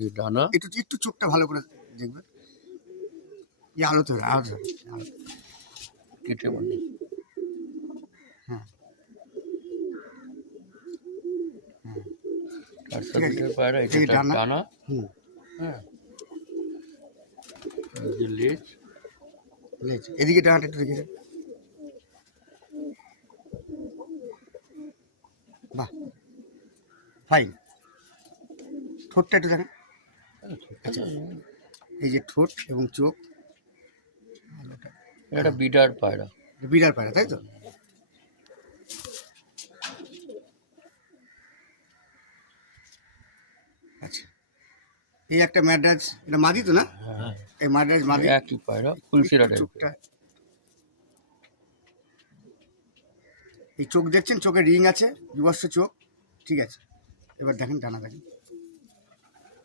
এই ডানা একটু একটু চোখটা ভালো করে দেখবেন। এই আলো তো আলো কেটে বলি। হ্যাঁ চারটা ঠিক আছে, দিকের পায়রা, এটা এই একটা ডানা। ডানা। হুম, হ্যাঁ, এই যে লেজ। লেজ এদিকে ডানাটা একটু দেখে। বাহ, ফাইন। ঠোঁটটা একটু দেখেন। আচ্ছা, এই যে ঠোঁট এবং চোখ, এটা একটা বিডার পায়রা। বিড়াল পায়রা তাই তো? আচ্ছা, এই একটা ম্যাড্রাস, এটা মাদি তো না? হ্যাঁ, এই ম্যাড্রাস মাদি। একই পায়রা, ফুলশিরা একটু টাইপের। চোখটা, এই চোখ দেখছেন, চোখে রিং আছে, বিবস্ত্র চোখ। ঠিক আছে, এবার দেখেন ডানা দেখেন।